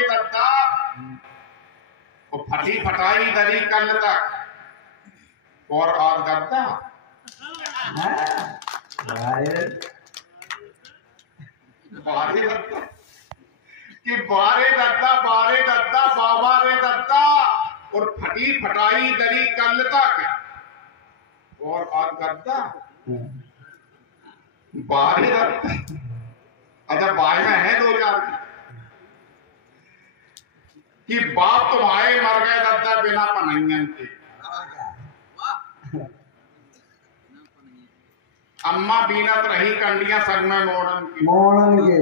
बारे दद्दा वो फटी फटाई दरी कल तक और आज दद्दा बारे दद्दा कि बारे दद्दा बाबा रे दद्दा और फटी फटाई दरी कल तक और आज दद्दा बारे दद्दा। अच्छा बाय में है 2000 कि बाप तुम्हारे मर गए दद्दा बिना पनैयन के, अम्मा बीनत रही कंडियां संग में मोड़न के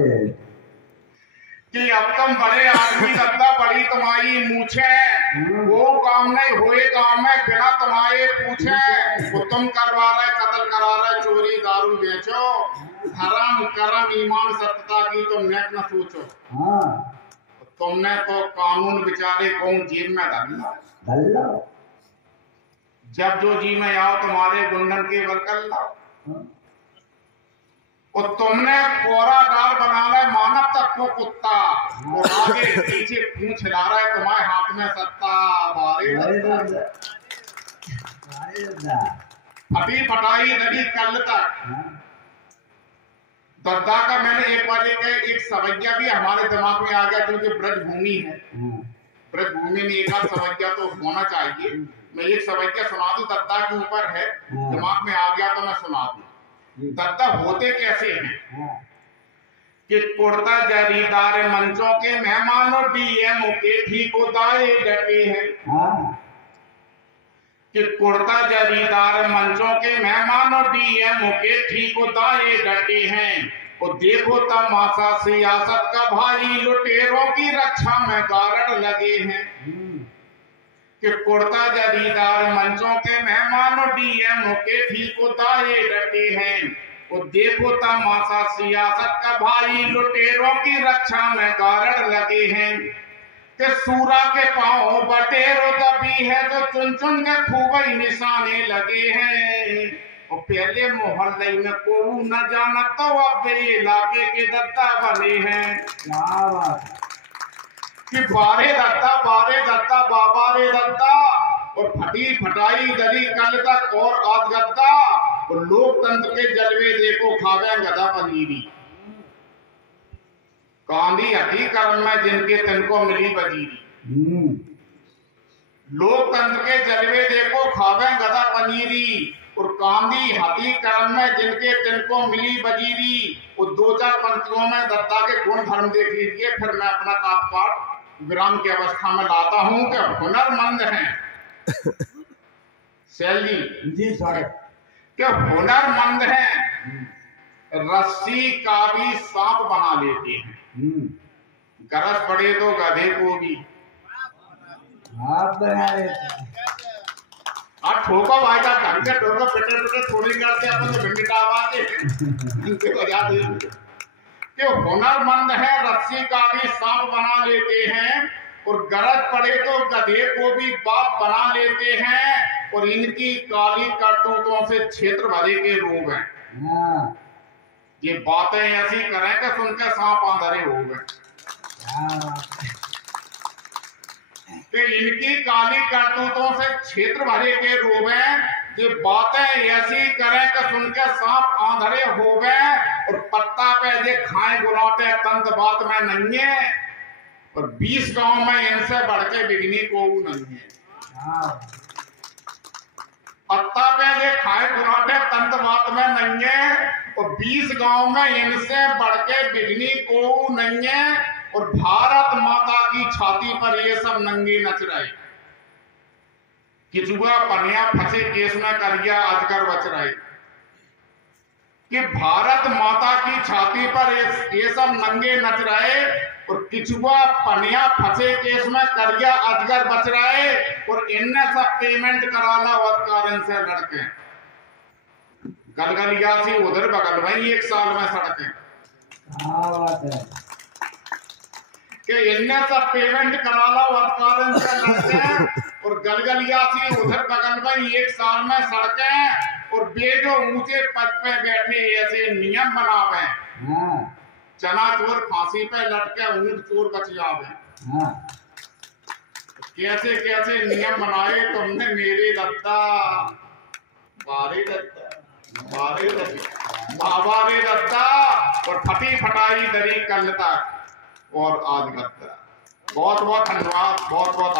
कि अब तुम बड़े आदमी दद्दा बड़ी तुम्हारी मूछे वो काम नहीं हुए काम में बिना तुम्हारे पूछे वो तुम करवा रहे कत्ल करा रहे चोरी दारू बेचो धर्म कर्म ईमान सत्यता की तुम नेक न सोचो। तुमने तो कानून बेचारे कौन जेब में डाला जब जो जी में आओ तुम्हारे गुंडन के बरकल लाओ और तुमने कोरा डाल बना रहे मानव तक को कुत्ता और आगे पीछे पूंछ ला रहा है तुम्हारे हाथ में सत्ता बारे फटी फटाई दरी कल तक दद्दा का मैंने एक बार एक सवैया भी हमारे दिमाग में आ गया क्योंकि ब्रजभूमि है, ब्रजभूमि में एक आध सवैया तो होना चाहिए। मैं एक सवैया सुना दूं दद्दा के ऊपर है, दिमाग में आ गया तो मैं सुना दूं। दद्दा होते कैसे हैं कि कुर्ता जरीदार मंचों के मेहमानों डीएमओ के ठिकादार डटे हैं कि कुर्ता जरीदार मंचों के मेहमानों डीएमओ के ठिकादार डटे हैं। और देखो तमाशा सियासत का भाई लुटेरों की रक्षा में गारड लगे हैं कि कुर्ता जरीदार मंचों के मेहमानों डीएमओ के ठिकादार डटे हैं। और देखो तमाशा सियासत का भाई लुटेरों की रक्षा में गारड लगे हैं कि सूरा के पांव बटेरो दबी है तो चुन चुन के खूब निशाने लगे हैं। और पहले मोहल्ले में को न जाना तो अब इलाके के दद्दा बने हैं कि बारे दद्दा बाबा रे दद्दा और फटी फटाई दरी कल तक और आज गद्दा और लोकतंत्र के जलवे देखो खावे गदा पनीरी कांदी हटी कर्म में जिनके तिनको मिली बजीरी। लोकतंत्र के जलवे देखो खावे गदा पनीरी और कांदी हटी कर्म में जिनके तिनको मिली बजीरी। और 2-4 पंक्तियों में दद्दा के गुण धर्म देख लीजिए फिर मैं अपना पाठ विराम की अवस्था में लाता हूं कि हुनरमंद हैं सैल जी साहब कि हुनरमंद हैं रस्सी का भी सांप बना लेते हैं गरज पड़े तो गधे को भी बना लेते ठोको भाई का ढंग से ठोको पिटे थोड़ी करते अपन तो भिंडी आवाजे इनके बजा दे कि हुनरमंद है रस्सी का भी सांप बना लेते हैं और गरज पड़े तो गधे को भी बाप बना लेते हैं। और इनकी काली करतूतों से क्षेत्र भरे के रोग हैं। ये बातें ऐसी करें कि सुन के सांप आंधरे हो गए कि इनकी काली करतूतों से क्षेत्र भरे के रोग हैं। ये बातें ऐसी करें कि सुन के सांप आंधरे हो गए और पत्ता पे जे खाए गुलाटे तंत बात में नहीं है और 20 गांव में इनसे बढ़ के बिगनी को नहीं है। पत्ता पे जे खाए गुलाटे तंत बात में नहीं है और 20 गांव में इनसे बढ़ के बिगनी को नहीं है। और भारत माता की छाती पर ये सब नंगी नच रहे किचुआ पनिया फंसे केस में करिया अजगर बच रहे कि भारत माता की छाती पर ये सब नंगे नच रहे और किचुआ पनिया फंसे केस में करिया अजगर बच रहे और इनने सब पेमेंट कराना वत्कारण से लड़के गलगलिया सी उधर बगल में 1 साल में सड़कें कि इनने सब पेमेंट कराना वत्कारण से लड़के और गलगलिया सी उधर बगल में 1 साल में सड़कें और वे जो ऊंचे पद पे बैठे ऐसे नियम बनावे चना चोर फांसी पे लटके ऊंट चोर बच जावे। कैसे कैसे नियम बनाए तुमने मेरे दत्ता, बारे दत्ता, बारे दत्ता, बाबा रे दत्ता, और फटी फटाई दरी कल तक और आज दत्ता। बहुत बहुत धन्यवाद, बहुत बहुत